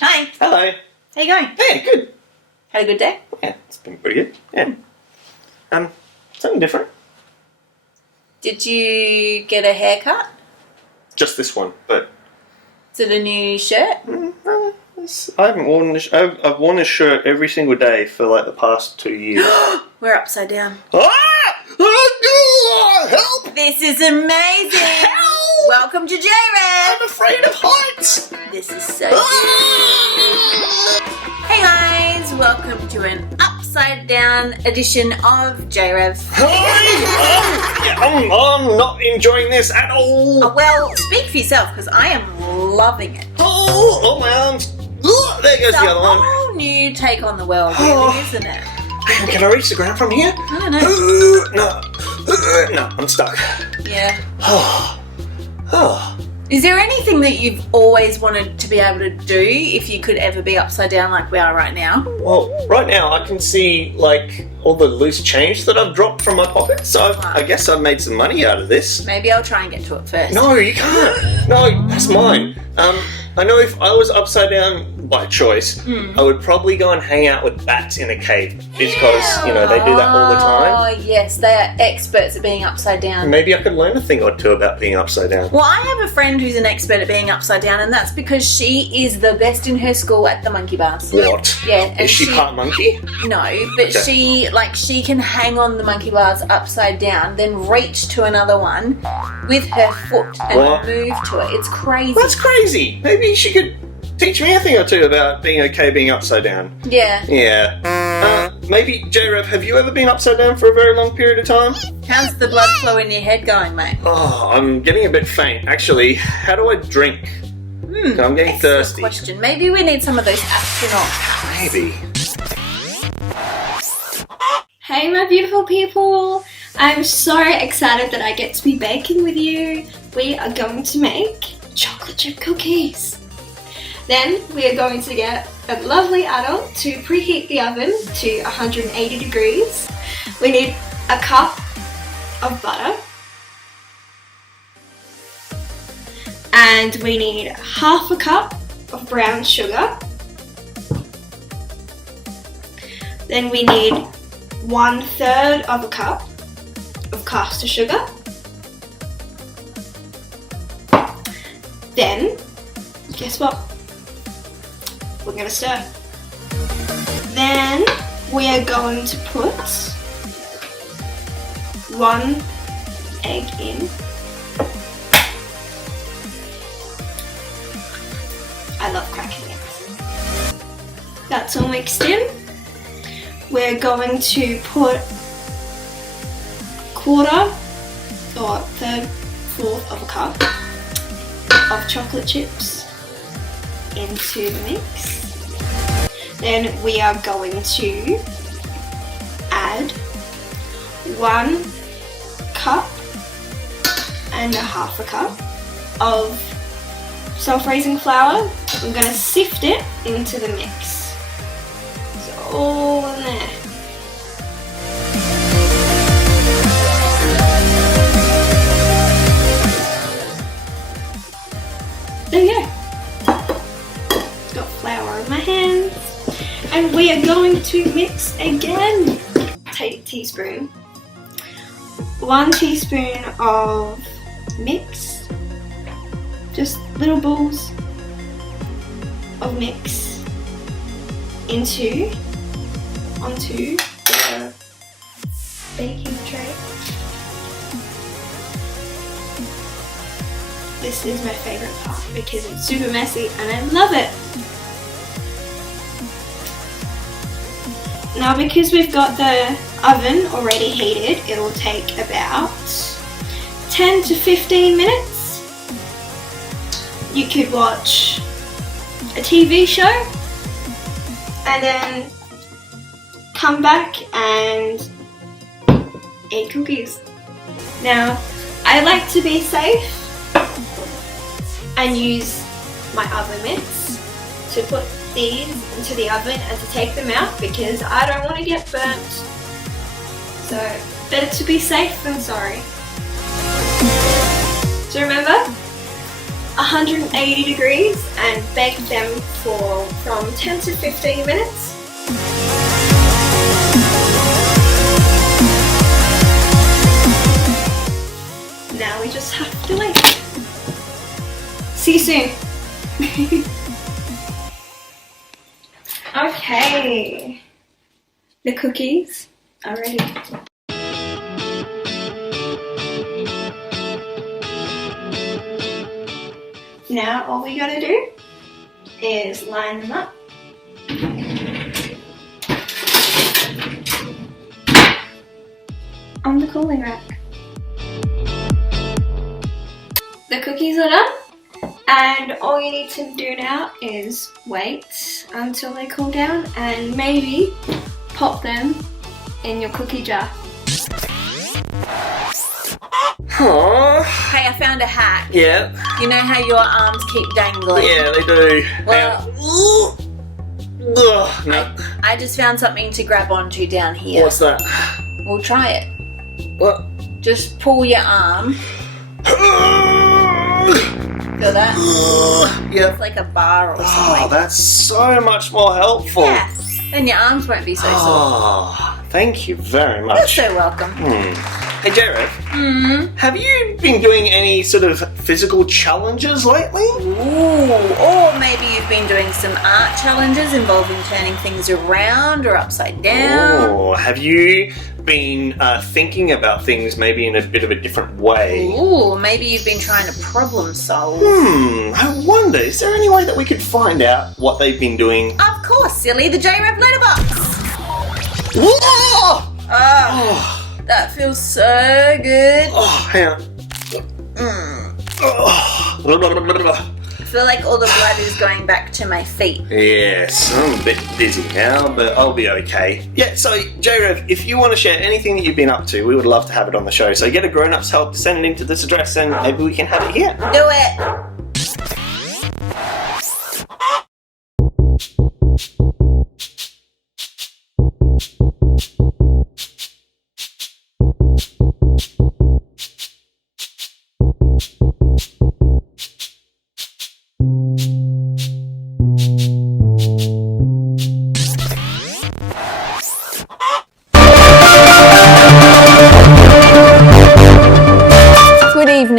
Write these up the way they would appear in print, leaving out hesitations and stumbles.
Hi. Hello. How you going? Yeah, good. Had a good day? Yeah, it's been pretty good. Yeah. Something different. Did you get a haircut? Just this one, but Is it a new shirt? I haven't worn this. I've worn this shirt every single day for like the past 2 years. We're upside down. Help! This is amazing! Help! Welcome to JRev! I'm afraid of heights. This is so good. Hey guys, welcome to an upside down edition of JRev. I'm not enjoying this at all. Well, speak for yourself because I am loving it. Oh, my arms. There goes It's the a other one. whole new take on the world, really, isn't it? Can I reach the ground from here? I don't know. No, I'm stuck. Yeah. Oh. Is there anything that you've always wanted to be able to do if you could ever be upside down like we are right now? Well, right now I can see like all the loose change that I've dropped from my pocket, so I guess I've made some money out of this. Maybe I'll try and get to it first. No, you can't. No, that's mine. I know if I was upside down by choice, I would probably go and hang out with bats in a cave because, you know, they do that all the time. Oh, yes, they are experts at being upside down. Maybe I could learn a thing or two about being upside down. Well, I have a friend who's an expert at being upside down, and that's because she is the best in her school at the monkey bars. What? Yeah. And Is she part monkey? No, but Okay. she can hang on the monkey bars upside down, then reach to another one with her foot and What? move to it. It's crazy. That's crazy. Maybe she could teach me a thing or two about being okay being upside down. Yeah. Yeah. Maybe, JRev, have you ever been upside down for a very long period of time? How's the blood flow in your head going, mate? Oh, I'm getting a bit faint. Actually, how do I drink? I'm getting Excellent thirsty. question. Maybe we need some of those astronauts. Maybe. Hey my beautiful people! I'm so excited that I get to be baking with you. We are going to make chocolate chip cookies. Then we are going to get a lovely adult to preheat the oven to 180 degrees. We need a cup of butter. And we need half a cup of brown sugar. Then we need 1/3 of a cup of caster sugar. Then, guess what? We're gonna stir. Then we are going to put 1 egg in. I love cracking eggs. That's all mixed in. We're going to put 1/4 or 1/4 of a cup of chocolate chips into the mix. Then we are going to add 1 cup and a half a cup of self-raising flour. I'm going to sift it into the mix. It's all in there. There you go. Got flour in my hands. And we are going to mix again. Take a teaspoon. 1 teaspoon of mix. Just little balls of mix onto the baking tray. This is my favourite part because it's super messy and I love it. Now because we've got the oven already heated, it'll take about 10 to 15 minutes. You could watch a TV show and then come back and eat cookies. Now, I like to be safe and use my oven mitts to put these into the oven and to take them out because I don't want to get burnt. So, better to be safe than sorry. So remember, 180 degrees and bake them for from 10 to 15 minutes. Now we just have to wait. See you soon. Okay, the cookies are ready. Now all we gotta do is line them up. On the cooling rack. The cookies are done, and all you need to do now is wait until they cool down and maybe pop them in your cookie jar. Aww. Hey, I found a hack. Yeah. You know how your arms keep dangling? Yeah, they do. Well, Ugh, no. I just found something to grab onto down here. What's that? We'll try it. What? Just pull your arm. Feel that? Yeah. It's like a bar or something. Oh, that's so much more helpful. Yeah. Then your arms won't be so sore. Oh, thank you very You're much. so welcome. Hey, JRev, have you been doing any sort of physical challenges lately? Ooh, or maybe you've been doing some art challenges involving turning things around or upside down. Or have you been thinking about things maybe in a bit of a different way? Ooh, maybe you've been trying to problem solve. I wonder, is there any way that we could find out what they've been doing? Of course, silly, the JRev letterbox. Whoa! Oh, that feels so good. Oh, hang on. I feel like all the blood is going back to my feet. Yes, I'm a bit dizzy now, but I'll be okay. Yeah, so JRev, if you want to share anything that you've been up to, we would love to have it on the show. So get a grown-up's help to send it into this address and maybe we can have it here. Do it.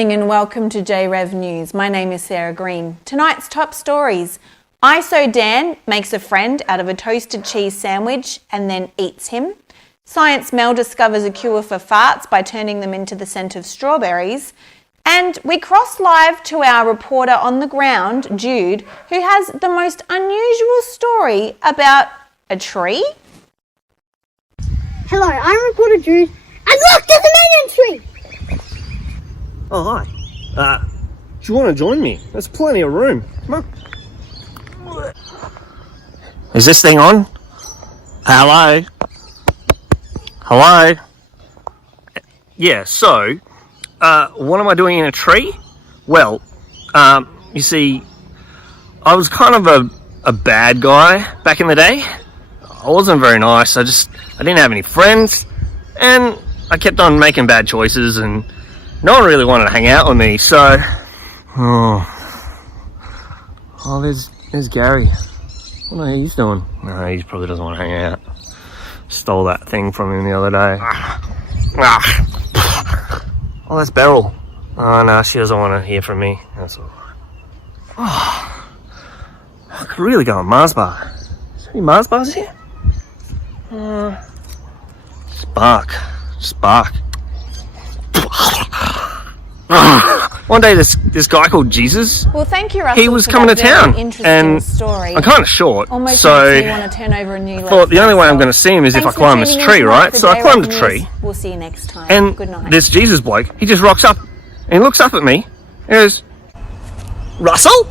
And welcome to JRev News. My name is Sarah Green. Tonight's top stories. ISO Dan makes a friend out of a toasted cheese sandwich and then eats him. Science Mel discovers a cure for farts by turning them into the scent of strawberries. And we cross live to our reporter on the ground, Jude, who has the most unusual story about a tree. Hello, I'm reporter Jude. And look, there's a man tree! Oh, hi. Do you want to join me? There's plenty of room. Come on. Is this thing on? Hello? Hello? Yeah, so, what am I doing in a tree? Well, you see, I was kind of a bad guy back in the day. I wasn't very nice. I didn't have any friends, and I kept on making bad choices, and no one really wanted to hang out with me, so... Oh, there's Gary. What are he's doing? No, he probably doesn't want to hang out. Stole that thing from him the other day. Oh, that's Beryl. Oh, no, she doesn't want to hear from me. That's all right. Oh, I could really go on Mars bar. Is there any Mars bars here? Spark. One day this guy called Jesus, Well, thank you, Russell, he was for coming to that very town, interesting and story. I'm kind of short, Almost so makes me want to turn over a new I leaf thought the only way I'm myself. going to see him is if I Thanks for climb this tuning in tree, tonight right? for So I JRev climbed a News. tree, We'll see you next time. and Good night. this Jesus bloke, he just rocks up, and he looks up at me, and he goes, Russell?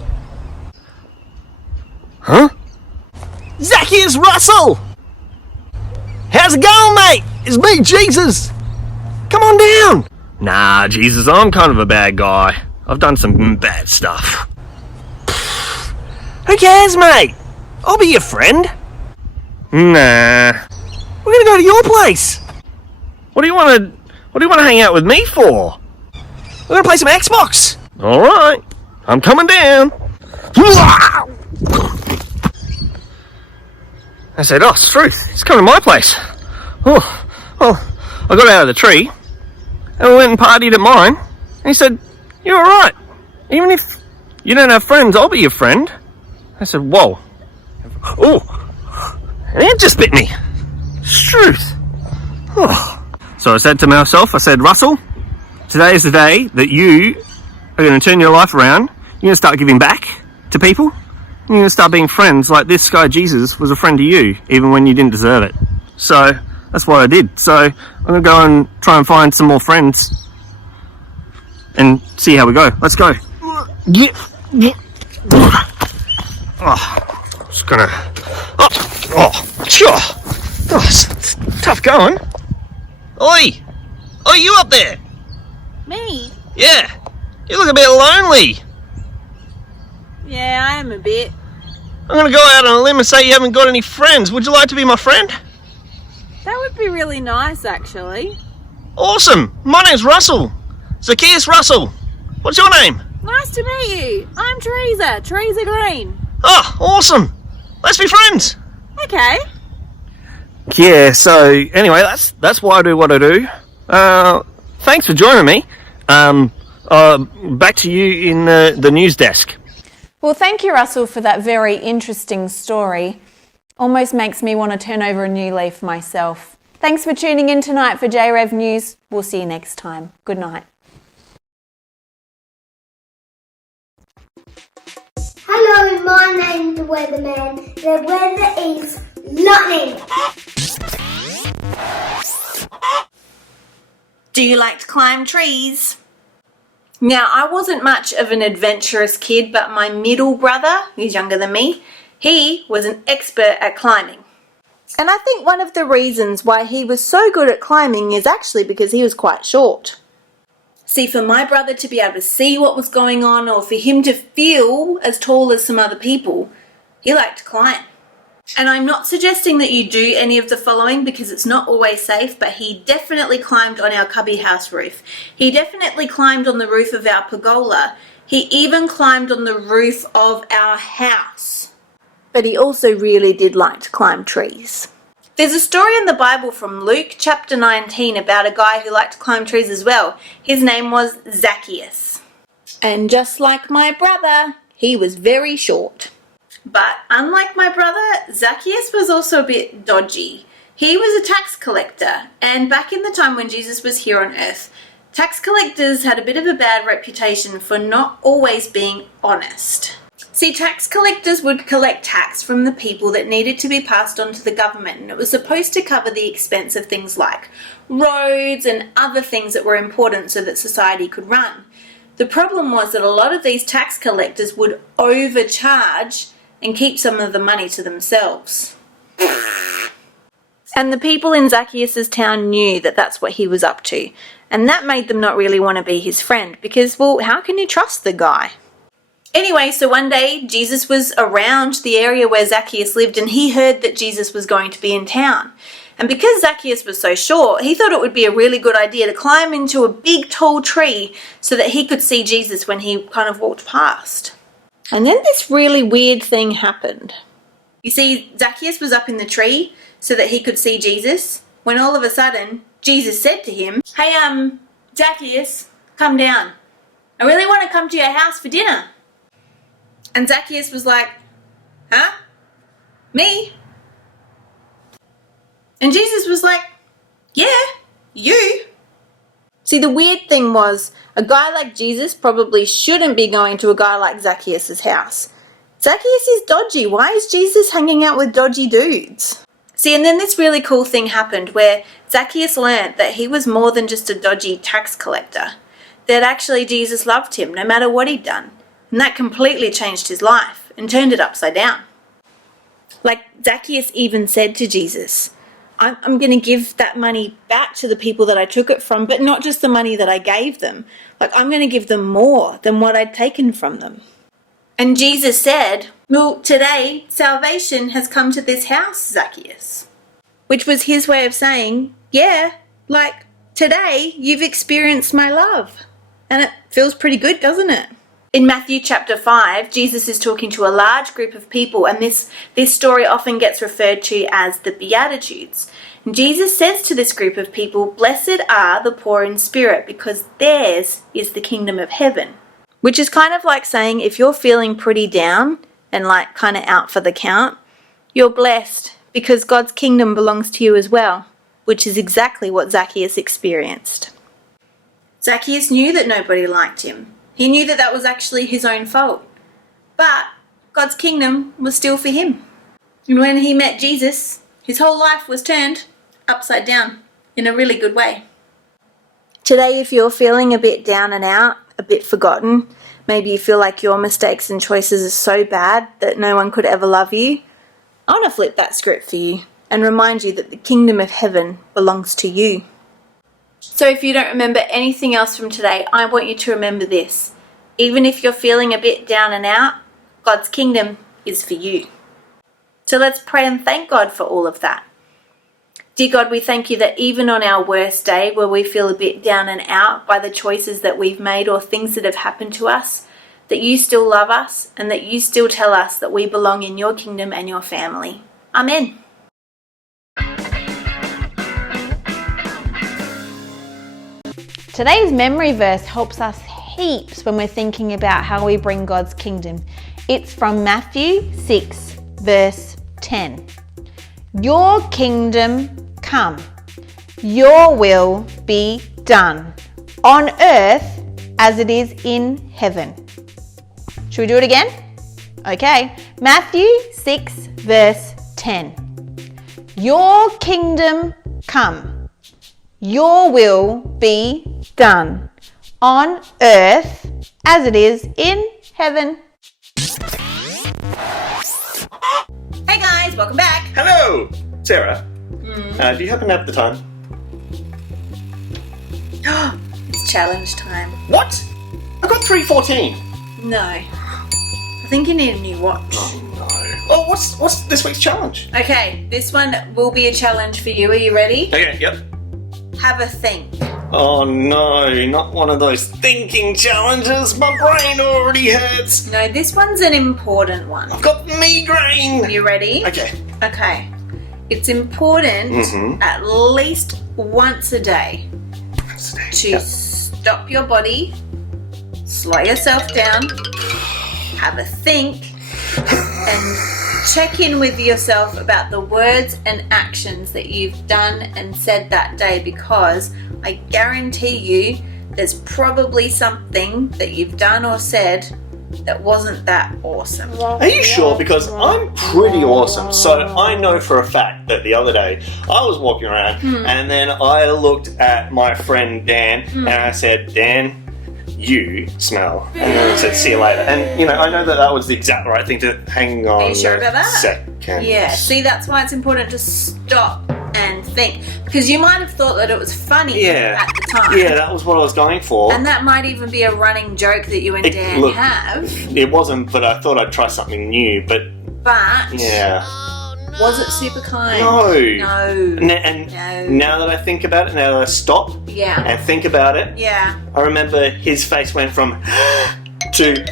Huh? Zacchaeus Russell! How's it going, mate? It's me, Jesus! Come on down! Nah, Jesus, I'm kind of a bad guy. I've done some bad stuff. Who cares, mate? I'll be your friend. Nah. We're gonna go to your place. What do you wanna hang out with me for? We're gonna play some Xbox. Alright. I'm coming down. I said, oh, Struth, he's coming to my place. Oh, well, I got out of the tree and we went and partied at mine. And he said, you're all right. Even if you don't have friends, I'll be your friend. I said, whoa. Oh, and it just bit me. Struth. Oh. So I said to myself, I said, Russell, today is the day that you are going to turn your life around. You're going to start giving back to people. You're going to start being friends like this guy Jesus was a friend to you, even when you didn't deserve it. So that's what I did. So I'm going to go and try and find some more friends and see how we go. Let's go. Oh, just gonna. Sure. Oh, it's tough going. Oi! Oh, you up there? Me? Yeah. You look a bit lonely. Yeah, I am a bit. I'm gonna go out on a limb and say you haven't got any friends. Would you like to be my friend? That would be really nice, actually. Awesome. My name's Russell. Zacchaeus Russell. What's your name? Nice to meet you. I'm Teresa Green. Oh, awesome. Let's be friends. Okay. Yeah, so anyway, that's why I do what I do. Thanks for joining me. Back to you in the news desk. Well, thank you, Russell, for that very interesting story. Almost makes me want to turn over a new leaf myself. Thanks for tuning in tonight for JRev News. We'll see you next time. Good night. Hello, my name's the Weatherman. The weather is lightning. Do you like to climb trees? Now, I wasn't much of an adventurous kid, but my middle brother, who's younger than me, he was an expert at climbing. And I think one of the reasons why he was so good at climbing is actually because he was quite short. See, for my brother to be able to see what was going on, or for him to feel as tall as some other people, he liked to climb. And I'm not suggesting that you do any of the following because it's not always safe, but he definitely climbed on our cubby house roof. He definitely climbed on the roof of our pergola. He even climbed on the roof of our house. But he also really did like to climb trees. There's a story in the Bible from Luke chapter 19 about a guy who liked to climb trees as well. His name was Zacchaeus. And just like my brother, he was very short. But unlike my brother, Zacchaeus was also a bit dodgy. He was a tax collector, and back in the time when Jesus was here on earth, tax collectors had a bit of a bad reputation for not always being honest. See, tax collectors would collect tax from the people that needed to be passed on to the government, and it was supposed to cover the expense of things like roads and other things that were important so that society could run. The problem was that a lot of these tax collectors would overcharge and keep some of the money to themselves. And the people in Zacchaeus' town knew that that's what he was up to, and that made them not really want to be his friend because, well, how can you trust the guy? Anyway, so one day Jesus was around the area where Zacchaeus lived and he heard that Jesus was going to be in town. And because Zacchaeus was so short, he thought it would be a really good idea to climb into a big tall tree so that he could see Jesus when he kind of walked past. And then this really weird thing happened. You see, Zacchaeus was up in the tree so that he could see Jesus, when all of a sudden, Jesus said to him, "Hey, Zacchaeus, come down. I really want to come to your house for dinner." And Zacchaeus was like, "Huh? Me?" And Jesus was like, "Yeah, you." See, the weird thing was, a guy like Jesus probably shouldn't be going to a guy like Zacchaeus' house. Zacchaeus is dodgy. Why is Jesus hanging out with dodgy dudes? See, and then this really cool thing happened where Zacchaeus learned that he was more than just a dodgy tax collector. That actually Jesus loved him no matter what he'd done. And that completely changed his life and turned it upside down. Like Zacchaeus even said to Jesus, I'm going to give that money back to the people that I took it from, but not just the money that I gave them. Like, I'm going to give them more than what I'd taken from them. And Jesus said, "Well, today salvation has come to this house, Zacchaeus." Which was his way of saying, yeah, like today you've experienced my love. And it feels pretty good, doesn't it? In Matthew chapter 5, Jesus is talking to a large group of people, and this story often gets referred to as the Beatitudes. And Jesus says to this group of people, "Blessed are the poor in spirit, because theirs is the kingdom of heaven." Which is kind of like saying if you're feeling pretty down and like kind of out for the count, you're blessed because God's kingdom belongs to you as well, which is exactly what Zacchaeus experienced. Zacchaeus knew that nobody liked him. He knew that that was actually his own fault. But God's kingdom was still for him. And when he met Jesus, his whole life was turned upside down in a really good way. Today, if you're feeling a bit down and out, a bit forgotten, maybe you feel like your mistakes and choices are so bad that no one could ever love you, I want to flip that script for you and remind you that the kingdom of heaven belongs to you. So if you don't remember anything else from today, I want you to remember this. Even if you're feeling a bit down and out, God's kingdom is for you. So let's pray and thank God for all of that. Dear God, we thank you that even on our worst day, where we feel a bit down and out by the choices that we've made or things that have happened to us, that you still love us and that you still tell us that we belong in your kingdom and your family. Amen. Today's memory verse helps us heaps when we're thinking about how we bring God's kingdom. It's from Matthew 6, verse 10. Your kingdom come, your will be done, on earth as it is in heaven. Should we do it again? Okay. Matthew 6, verse 10. Your kingdom come, your will be done, on earth as it is in heaven. Hey guys, welcome back. Hello, Sarah. Do you happen to have the time? It's challenge time. What? I got 3:14. No. I think you need a new watch. Oh no. Well, what's this week's challenge? Okay, this one will be a challenge for you. Are you ready? Okay, yep. Have a think. Oh no, not one of those thinking challenges. My brain already hurts. No, this one's an important one. I've got migraine. You ready? Okay. Okay. It's important at least once a day to stop your body, slow yourself down, have a think, and check in with yourself about the words and actions that you've done and said that day, because I guarantee you there's probably something that you've done or said that wasn't that awesome. Are you sure? Because I'm pretty awesome. So I know for a fact that the other day I was walking around and then I looked at my friend Dan and I said, Dan, you smell. And then I said, see you later. And, you know, I know that that was the exact right thing to hang on. Are you sure about that? Second. Yeah, see, that's why it's important to stop and think. Because you might have thought that it was funny at the time. Yeah, that was what I was going for. And that might even be a running joke that you and Dan have. It wasn't, but I thought I'd try something new. But yeah. Was it super kind? No. No. Now that I think about it, now that I stop and think about it, I remember his face went from to...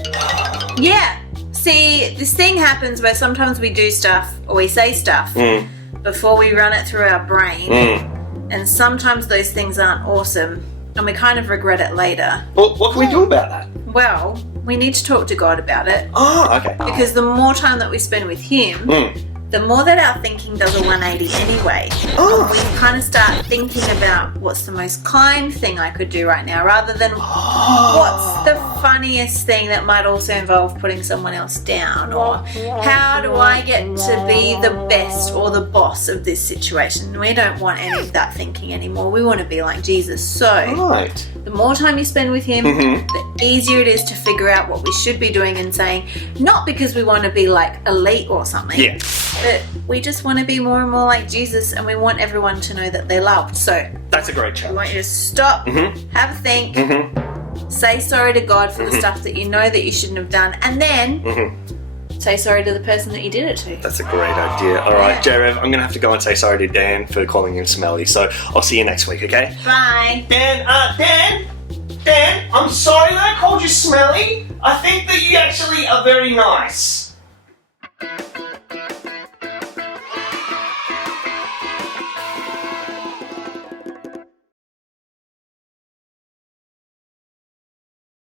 Yeah. See, this thing happens where sometimes we do stuff or we say stuff before we run it through our brain. And sometimes those things aren't awesome and we kind of regret it later. Well, what can we do about that? Well, we need to talk to God about it. Oh, okay. Because the more time that we spend with Him, the more that our thinking does a 180 anyway. We kind of start thinking about what's the most kind thing I could do right now, rather than what's the funniest thing that might also involve putting someone else down, or how do I get to be the best or the boss of this situation. We don't want any of that thinking anymore. We want to be like Jesus. So the more time you spend with Him, the easier it is to figure out what we should be doing and saying, not because we want to be like elite or something, but we just want to be more and more like Jesus, and we want everyone to know that they're loved. So that's a great challenge. I want you to stop, have a think, say sorry to God for the stuff that you know that you shouldn't have done, and then say sorry to the person that you did it to. That's a great idea. All right, JRev, I'm going to have to go and say sorry to Dan for calling him smelly, so I'll see you next week, okay? Bye. Dan, Dan, I'm sorry that I called you smelly. I think that you actually are very nice.